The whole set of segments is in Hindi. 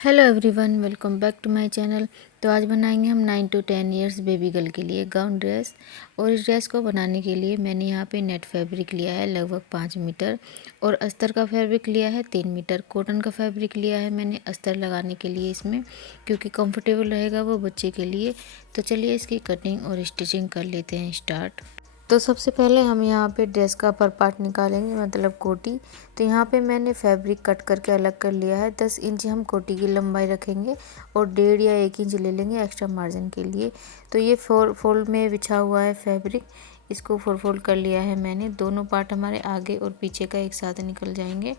Hello everyone, welcome back to my channel. तो आज बनाएंगे हम 9 to 10 इयर्स बेबी गर्ल के लिए गाउन ड्रेस। और इस ड्रेस को बनाने के लिए मैंने यहाँ पे नेट फैब्रिक लिया है लगभग 5 मीटर, और अस्तर का फैब्रिक लिया है 3 मीटर। कॉटन का फैब्रिक लिया है मैंने अस्तर लगाने के लिए इसमें, क्योंकि कंफर्टेबल रहेगा वो बच्चे के लिए। तो चलिए इसकी कटिंग और स्टिचिंग कर लेते हैं स्टार्ट। तो सबसे पहले हम यहाँ पे ड्रेस का अपर पार्ट निकालेंगे, मतलब कोटी। तो यहाँ पे मैंने फैब्रिक कट करके अलग कर लिया है। 10 इंच हम कोटी की लंबाई रखेंगे और 1.5 या 1 इंच ले लेंगे एक्स्ट्रा मार्जिन के लिए। तो ये फोल्ड में बिछा हुआ है फैब्रिक, इसको फोल्ड कर लिया है मैंने। दोनों पार्ट हमारे आगे और पीछे का एक साथ निकल जाएंगे।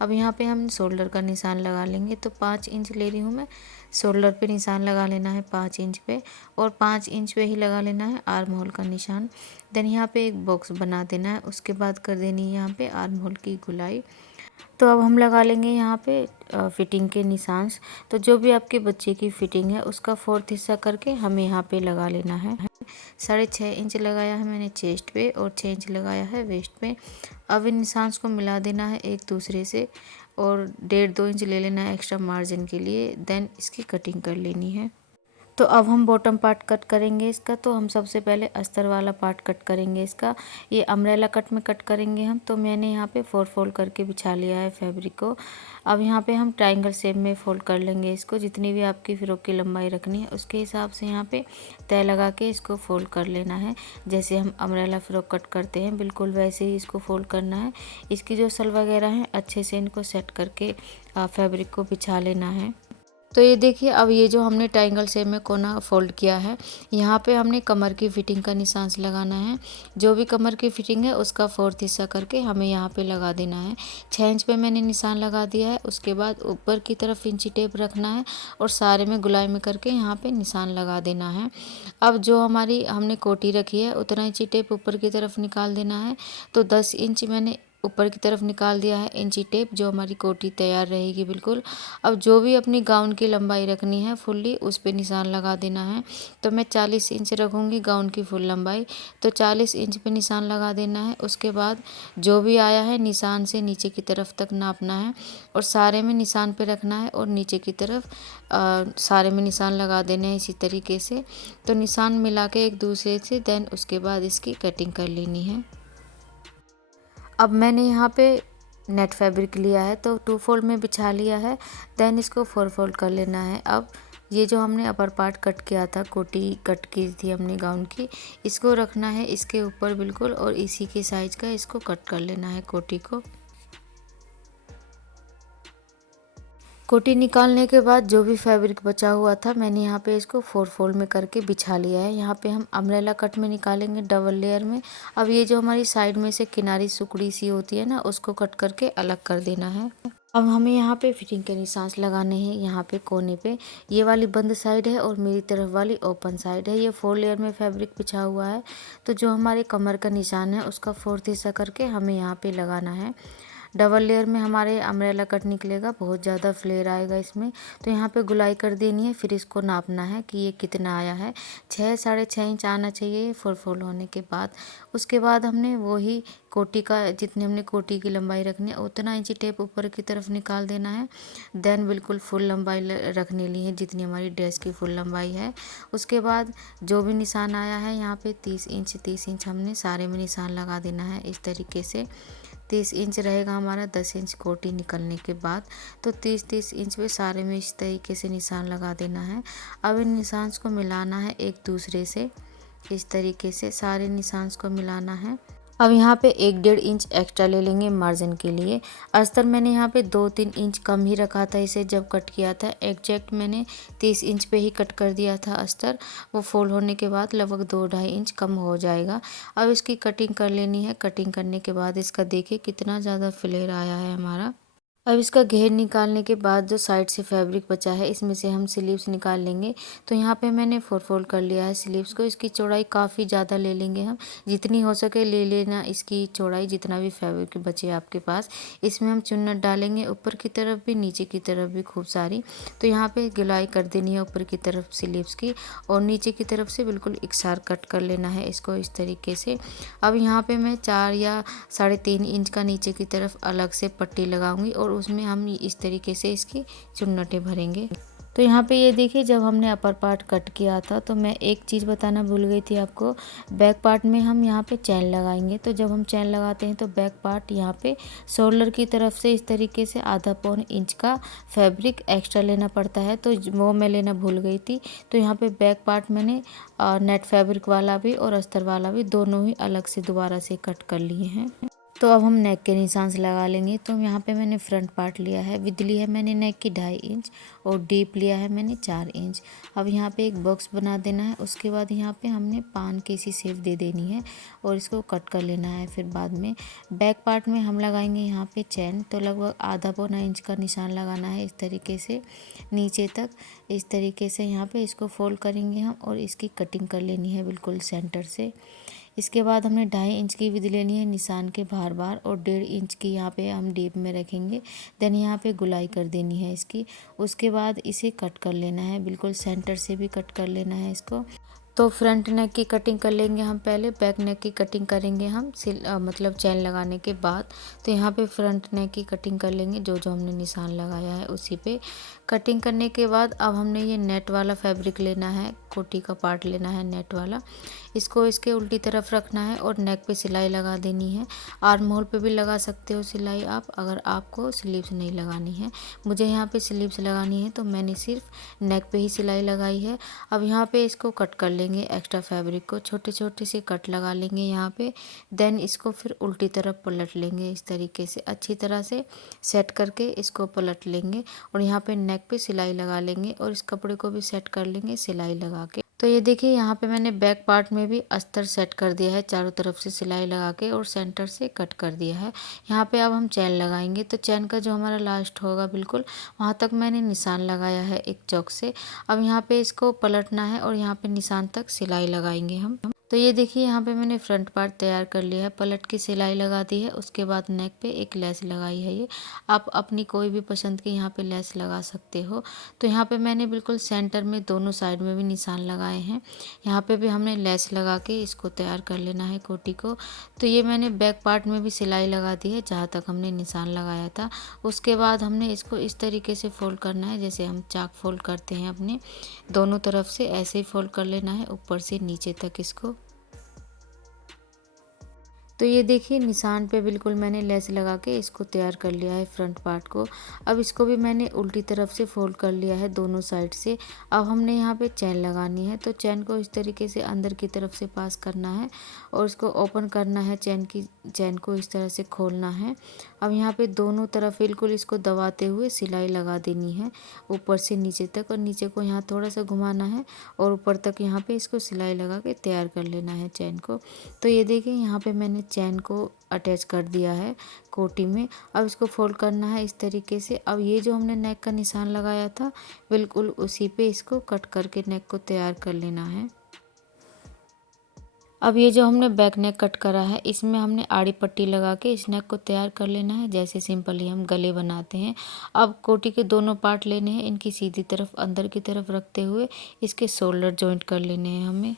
अब यहाँ पे हम शोल्डर का निशान लगा लेंगे। तो 5 इंच ले रही हूँ मैं, शोल्डर पे निशान लगा लेना है 5 इंच पे, और 5 इंच पे ही लगा लेना है आर्म होल का निशान। देन यहाँ पे एक बॉक्स बना देना है, उसके बाद कर देनी है यहाँ पे आर्म होल की गुलाई। तो अब हम लगा लेंगे यहाँ पे फिटिंग के निशान। तो जो भी आपके बच्चे की फिटिंग है उसका 4th हिस्सा करके हमें यहाँ पे लगा लेना है। 6.5 इंच लगाया है मैंने चेस्ट पे और 6 इंच लगाया है वेस्ट पे। अब इन निशान को मिला देना है एक दूसरे से, और 1.5-2 इंच ले लेना है एक्स्ट्रा मार्जिन के लिए। देन इसकी कटिंग कर लेनी है। तो अब हम बॉटम पार्ट कट करेंगे इसका। तो हम सबसे पहले अस्तर वाला पार्ट कट करेंगे इसका। ये अम्ब्रेला कट में कट करेंगे हम। तो मैंने यहाँ पे 4 फोल्ड करके बिछा लिया है फैब्रिक को। अब यहाँ पे हम ट्रायंगल शेप में फोल्ड कर लेंगे इसको। जितनी भी आपकी फ्रॉक की लंबाई रखनी है उसके हिसाब से यहाँ पे तय लगा के इसको फोल्ड कर लेना है। जैसे हम अम्ब्रेला फ्रॉक कट करते हैं बिल्कुल वैसे ही इसको फोल्ड करना है। इसकी जो सल वगैरह हैं अच्छे से इनको सेट करके फैब्रिक को बिछा लेना है। तो ये देखिए, अब ये जो हमने ट्रायंगल शेप में कोना फोल्ड किया है, यहाँ पे हमने कमर की फिटिंग का निशान लगाना है। जो भी कमर की फिटिंग है उसका 4th हिस्सा करके हमें यहाँ पे लगा देना है। 6 इंच पे मैंने निशान लगा दिया है। उसके बाद ऊपर की तरफ इंची टेप रखना है और सारे में गुलाई में करके यहाँ पे निशान लगा देना है। अब जो हमारी हमने कोटी रखी है उतना इंची टेप ऊपर की तरफ निकाल देना है। तो 10 इंच मैंने ऊपर की तरफ निकाल दिया है इंची टेप, जो हमारी कोटी तैयार रहेगी बिल्कुल। अब जो भी अपनी गाउन की लंबाई रखनी है फुल्ली उस पे निशान लगा देना है। तो मैं 40 इंच रखूँगी गाउन की फुल लंबाई। तो 40 इंच पे निशान लगा देना है। उसके बाद जो भी आया है निशान से नीचे की तरफ तक नापना है, और सारे में निशान पे रखना है और नीचे की तरफ सारे में निशान लगा देने हैं इसी तरीके से। तो निशान मिला के एक दूसरे से, देन उसके बाद इसकी कटिंग कर लेनी है। अब मैंने यहाँ पे नेट फैब्रिक लिया है तो 2 फोल्ड में बिछा लिया है। देन इसको 4 फोल्ड कर लेना है। अब ये जो हमने अपर पार्ट कट किया था, कोटी कट की थी हमने गाउन की, इसको रखना है इसके ऊपर बिल्कुल, और इसी के साइज का इसको कट कर लेना है कोटी को। कोटी निकालने के बाद जो भी फैब्रिक बचा हुआ था मैंने यहाँ पे इसको 4 फोल्ड में करके बिछा लिया है। यहाँ पे हम अम्ब्रेला कट में निकालेंगे डबल लेयर में। अब ये जो हमारी साइड में से किनारी सुकड़ी सी होती है ना, उसको कट करके अलग कर देना है। अब हमें यहाँ पे फिटिंग के निशान लगाने हैं। यहाँ पे कोने पे ये वाली बंद साइड है और मेरी तरफ वाली ओपन साइड है। ये 4 लेयर में फैब्रिक बिछा हुआ है। तो जो हमारे कमर का निशान है उसका 4th हिस्सा करके हमें यहाँ पे लगाना है। डबल लेयर में हमारे अम्ब्रेला कट निकलेगा, बहुत ज़्यादा फ्लेयर आएगा इसमें। तो यहाँ पे गुलाई कर देनी है, फिर इसको नापना है कि ये कितना आया है। 6-6.5 इंच आना चाहिए 4 फोल्ड होने के बाद। उसके बाद हमने वही कोटी का, जितनी हमने कोटी की लंबाई रखनी है उतना इंची टेप ऊपर की तरफ निकाल देना है। देन बिल्कुल फुल लंबाई रखने ली है जितनी हमारी ड्रेस की फुल लंबाई है। उसके बाद जो भी निशान आया है यहाँ पे 30 इंच हमने सारे में निशान लगा देना है इस तरीके से। 30 इंच रहेगा हमारा 10 इंच कोटी निकलने के बाद। तो 30 इंच पे सारे में इस तरीके से निशान लगा देना है। अब इन निशान को मिलाना है एक दूसरे से, इस तरीके से सारे निशान को मिलाना है। अब यहाँ पे 1-1.5 इंच एक्स्ट्रा ले लेंगे मार्जिन के लिए। अस्तर मैंने यहाँ पे 2-3 इंच कम ही रखा था इसे जब कट किया था। एग्जैक्ट मैंने 30 इंच पे ही कट कर दिया था अस्तर। वो फोल्ड होने के बाद लगभग 2-2.5 इंच कम हो जाएगा। अब इसकी कटिंग कर लेनी है। कटिंग करने के बाद इसका देखिए कितना ज़्यादा फ्लेयर आया है हमारा। अब इसका घेर निकालने के बाद जो साइड से फैब्रिक बचा है इसमें से हम स्लीव्स निकाल लेंगे। तो यहाँ पे मैंने 4 फोल्ड कर लिया है स्लीव्स को। इसकी चौड़ाई काफ़ी ज़्यादा ले लेंगे हम, जितनी हो सके ले लेना इसकी चौड़ाई, जितना भी फैब्रिक बचे आपके पास। इसमें हम चुन्नट डालेंगे ऊपर की तरफ भी नीचे की तरफ भी खूब सारी। तो यहाँ पे गुलाई कर देनी है ऊपर की तरफ स्लीव्स की, और नीचे की तरफ से बिल्कुल इकसार कट कर लेना है इसको इस तरीके से। अब यहाँ पे मैं 4 या 3.5 इंच का नीचे की तरफ अलग से पट्टी लगाऊंगी और उसमें हम इस तरीके से इसकी चुन्नटें भरेंगे। तो यहाँ पे ये देखिए, जब हमने अपर पार्ट कट किया था तो मैं एक चीज़ बताना भूल गई थी आपको। बैक पार्ट में हम यहाँ पे चैन लगाएंगे। तो जब हम चैन लगाते हैं तो बैक पार्ट यहाँ पे शोल्डर की तरफ से इस तरीके से आधा पौन इंच का फैब्रिक एक्स्ट्रा लेना पड़ता है, तो वो मैं लेना भूल गई थी। तो यहाँ पे बैक पार्ट मैंने नेट फैब्रिक वाला भी और अस्तर वाला भी दोनों ही अलग से दोबारा से कट कर लिए हैं। तो अब हम नेक के निशान से लगा लेंगे। तो यहाँ पे मैंने फ्रंट पार्ट लिया है, विड्थ ली है मैंने नेक की 2.5 इंच और डीप लिया है मैंने 4 इंच। अब यहाँ पे एक बॉक्स बना देना है। उसके बाद यहाँ पे हमने पान की सी शेप दे देनी है और इसको कट कर लेना है। फिर बाद में बैक पार्ट में हम लगाएंगे यहाँ पे चैन। तो लगभग आधा पौना इंच का निशान लगाना है इस तरीके से नीचे तक। इस तरीके से यहाँ पे इसको फोल्ड करेंगे हम और इसकी कटिंग कर लेनी है बिल्कुल सेंटर से। इसके बाद हमने 2.5 इंच की विड्थ लेनी है निशान के बाहर और 1.5 इंच की यहाँ पे हम डीप में रखेंगे। देन यहाँ पे गुलाई कर देनी है इसकी। उसके बाद इसे कट कर लेना है, बिल्कुल सेंटर से भी कट कर लेना है इसको। तो फ्रंट नेक की कटिंग कर लेंगे हम पहले, बैक नेक की कटिंग करेंगे हम मतलब चैन लगाने के बाद। तो यहाँ पे फ्रंट नेक की कटिंग कर लेंगे, जो हमने निशान लगाया है उसी पे। कटिंग करने के बाद अब हमने ये नेट वाला फैब्रिक लेना है, कोटी का पार्ट लेना है नेट वाला। इसको इसके उल्टी तरफ रखना है और नेक पे सिलाई लगा देनी है। आर्म होल पे भी लगा सकते हो सिलाई आप, अगर आपको स्लीव्स नहीं लगानी है। मुझे यहाँ पे स्लीव्स लगानी है तो मैंने सिर्फ नेक पे ही सिलाई लगाई है। अब यहाँ पे इसको कट कर लेंगे, एक्स्ट्रा फैब्रिक को छोटे छोटे से कट लगा लेंगे यहाँ पे। देन इसको फिर उल्टी तरफ पलट लेंगे इस तरीके से, अच्छी तरह से सेट करके इसको पलट लेंगे और यहाँ पे नेक पे सिलाई लगा लेंगे और इस कपड़े को भी सेट कर लेंगे सिलाई लगा के। तो ये देखिए, यहाँ पे मैंने बैक पार्ट में भी अस्तर सेट कर दिया है, चारों तरफ से सिलाई लगा के और सेंटर से कट कर दिया है। यहाँ पे अब हम चैन लगाएंगे। तो चैन का जो हमारा लास्ट होगा बिल्कुल वहाँ तक मैंने निशान लगाया है एक चौक से। अब यहाँ पे इसको पलटना है और यहाँ पे निशान तक सिलाई लगाएंगे हम। तो ये देखिए, यहाँ पे मैंने फ्रंट पार्ट तैयार कर लिया है, पलट की सिलाई लगा दी है। उसके बाद नेक पे एक लेस लगाई है। ये आप अपनी कोई भी पसंद की यहाँ पे लेस लगा सकते हो। तो यहाँ पे मैंने बिल्कुल सेंटर में दोनों साइड में भी निशान लगाए हैं। यहाँ पे भी हमने लेस लगा के इसको तैयार कर लेना है कोटी को। तो ये मैंने बैक पार्ट में भी सिलाई लगा दी है जहाँ तक हमने निशान लगाया था। उसके बाद हमने इसको इस तरीके से फोल्ड करना है, जैसे हम चाक फोल्ड करते हैं अपने दोनों तरफ से, ऐसे ही फोल्ड कर लेना है ऊपर से नीचे तक इसको। तो ये देखिए, निशान पे बिल्कुल मैंने लेस लगा के इसको तैयार कर लिया है फ्रंट पार्ट को। अब इसको भी मैंने उल्टी तरफ से फोल्ड कर लिया है दोनों साइड से। अब हमने यहाँ पे चैन लगानी है। तो चैन को इस तरीके से अंदर की तरफ से पास करना है और इसको ओपन करना है, चैन को इस तरह से खोलना है। अब यहाँ पे दोनों तरफ बिल्कुल इसको दबाते हुए सिलाई लगा देनी है ऊपर से नीचे तक, और नीचे को यहाँ थोड़ा सा घुमाना है और ऊपर तक यहाँ पे इसको सिलाई लगा के तैयार कर लेना है चैन को। तो ये देखिए, यहाँ पे मैंने चैन को अटैच कर दिया है कोटी में। अब इसको फोल्ड करना है इस तरीके से। अब ये जो हमने नेक का निशान लगाया था बिल्कुल उसी पे इसको कट करके नेक को तैयार कर लेना है। अब ये जो हमने बैक नेक कट करा है इसमें हमने आड़ी पट्टी लगा के इस नेक को तैयार कर लेना है, जैसे सिंपली हम गले बनाते हैं। अब कोटी के दोनों पार्ट लेने हैं, इनकी सीधी तरफ अंदर की तरफ रखते हुए इसके शोल्डर जॉइंट कर लेने हैं हमें।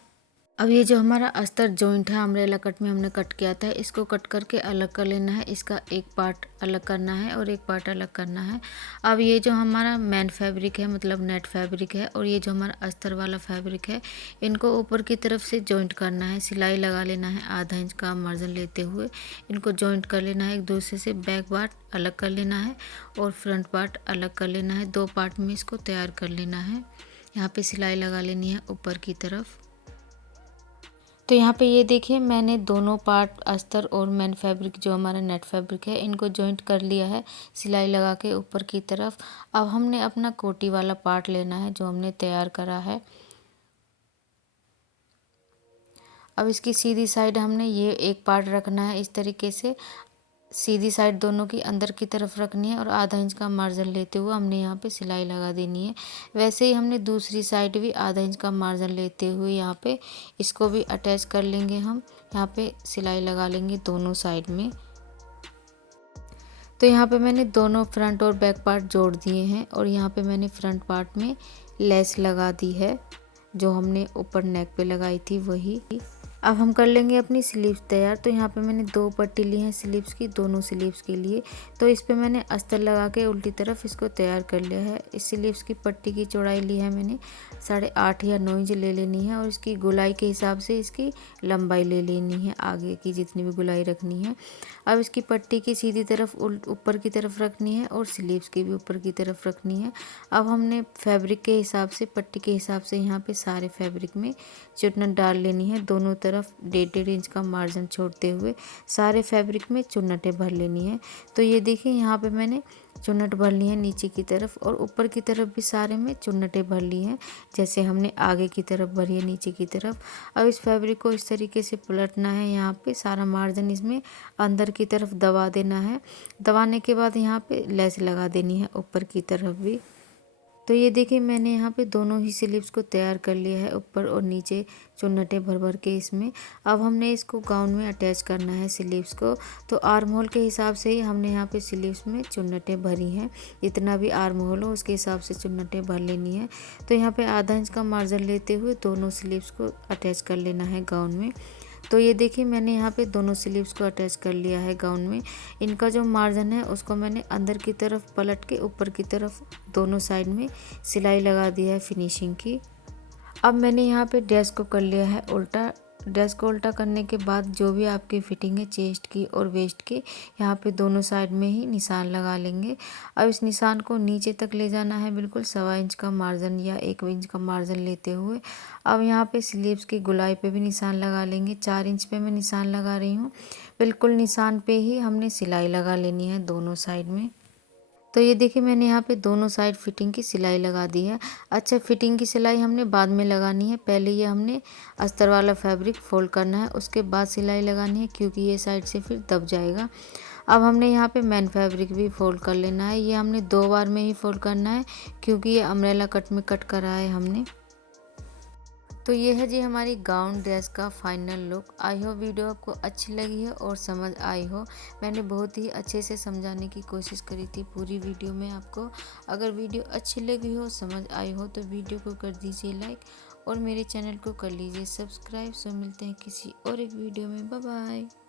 अब ये जो हमारा अस्तर जॉइंट है अम्ब्रेला कट में हमने कट किया था, इसको कट करके अलग कर लेना है। इसका एक पार्ट अलग करना है और एक पार्ट अलग करना है। अब ये जो हमारा मेन फैब्रिक है मतलब नेट फैब्रिक है और ये जो हमारा अस्तर वाला फैब्रिक है, इनको ऊपर की तरफ से जॉइंट करना है, सिलाई लगा लेना है आधा इंच का मार्जिन लेते हुए। इनको जॉइंट कर लेना है एक दूसरे से, बैक पार्ट अलग कर लेना है और फ्रंट पार्ट अलग कर लेना है। दो पार्ट में इसको तैयार कर लेना है। यहाँ पे सिलाई लगा लेनी है ऊपर की तरफ। तो यहाँ पे ये देखिए, मैंने दोनों पार्ट अस्तर और मेन फैब्रिक जो हमारा नेट फैब्रिक है इनको जॉइंट कर लिया है सिलाई लगा के ऊपर की तरफ। अब हमने अपना कोटी वाला पार्ट लेना है जो हमने तैयार करा है। अब इसकी सीधी साइड हमने ये एक पार्ट रखना है इस तरीके से, सीधी साइड दोनों की अंदर की तरफ रखनी है और आधा इंच का मार्जिन लेते हुए हमने यहाँ पे सिलाई लगा देनी है। वैसे ही हमने दूसरी साइड भी आधा इंच का मार्जिन लेते हुए यहाँ पे इसको भी अटैच कर लेंगे हम। यहाँ पे सिलाई लगा लेंगे दोनों साइड में। तो यहाँ पे मैंने दोनों फ्रंट और बैक पार्ट जोड़ दिए हैं और यहाँ पे मैंने फ्रंट पार्ट में लेस लगा दी है जो हमने ऊपर नेक पे लगाई थी वही। अब हम कर लेंगे अपनी स्लीव्स तैयार। तो यहाँ पे मैंने 2 पट्टी ली है स्लीव्स की, दोनों स्लीव्स के लिए। तो इस पे मैंने अस्तर लगा के उल्टी तरफ इसको तैयार कर लिया है। इस स्लीव्स की पट्टी की चौड़ाई ली है मैंने 8.5 या 9 इंच ले लेनी है, और इसकी गोलाई के हिसाब से इसकी लंबाई ले लेनी है, आगे की जितनी भी गोलाई रखनी है। अब इसकी पट्टी की सीधी तरफ ऊपर की तरफ रखनी है और स्लीव्स की भी ऊपर की तरफ रखनी है। अब हमने फैब्रिक के हिसाब से, पट्टी के हिसाब से यहाँ पे सारे फैब्रिक में चुन्नट डाल लेनी है। दोनों तरफ 1.5 इंच का मार्जिन छोड़ते हुए सारे फैब्रिक में चुन्नटें भर लेनी है। तो ये देखिए यहाँ पे मैंने चुन्नट भर ली है नीचे की तरफ, और ऊपर की तरफ भी सारे में चुन्नटें भर ली हैं, जैसे हमने आगे की तरफ भरी है नीचे की तरफ। अब इस फैब्रिक को इस तरीके से पलटना है, यहाँ पे सारा मार्जिन इसमें अंदर की तरफ दबा देना है। दबाने के बाद यहाँ पे लेस लगा देनी है ऊपर की तरफ भी। तो ये देखिए मैंने यहाँ पे दोनों ही स्लीव्स को तैयार कर लिया है, ऊपर और नीचे चुन्नटें भर भर के इसमें। अब हमने इसको गाउन में अटैच करना है स्लीव्स को। तो आर्म होल के हिसाब से ही हमने यहाँ पे स्लीव्स में चुन्नटें भरी हैं, जितना भी आर्म होल हो उसके हिसाब से चुन्नटें भर लेनी है। तो यहाँ पे आधा इंच का मार्जिन लेते हुए दोनों स्लीव्स को अटैच कर लेना है गाउन में। तो ये देखिए मैंने यहाँ पे दोनों स्लीव्स को अटैच कर लिया है गाउन में। इनका जो मार्जिन है उसको मैंने अंदर की तरफ पलट के ऊपर की तरफ दोनों साइड में सिलाई लगा दी है फिनिशिंग की। अब मैंने यहाँ पे ड्रेस को कर लिया है उल्टा। ड्रेस को उल्टा करने के बाद जो भी आपकी फिटिंग है चेस्ट की और वेस्ट की, यहाँ पे दोनों साइड में ही निशान लगा लेंगे। अब इस निशान को नीचे तक ले जाना है, बिल्कुल 1.25 इंच का मार्जिन या 1 इंच का मार्जिन लेते हुए। अब यहाँ पे स्लीव्स की गोलाई पे भी निशान लगा लेंगे। 4 इंच पे मैं निशान लगा रही हूँ। बिल्कुल निशान पे ही हमने सिलाई लगा लेनी है दोनों साइड में। तो ये देखिए मैंने यहाँ पे दोनों साइड फिटिंग की सिलाई लगा दी है। अच्छा, फिटिंग की सिलाई हमने बाद में लगानी है, पहले ये हमने अस्तर वाला फैब्रिक फोल्ड करना है, उसके बाद सिलाई लगानी है, क्योंकि ये साइड से फिर दब जाएगा। अब हमने यहाँ पे मेन फैब्रिक भी फोल्ड कर लेना है। ये हमने 2 बार में ही फोल्ड करना है, क्योंकि ये अम्ब्रेला कट में कट करा है हमने। तो ये है जी हमारी गाउन ड्रेस का फाइनल लुक। आई हो वीडियो आपको अच्छी लगी है और समझ आई हो। मैंने बहुत ही अच्छे से समझाने की कोशिश करी थी पूरी वीडियो में आपको। अगर वीडियो अच्छी लगी हो, समझ आई हो, तो वीडियो को कर दीजिए लाइक और मेरे चैनल को कर लीजिए सब्सक्राइब। सो मिलते हैं किसी और एक वीडियो में। Bye bye.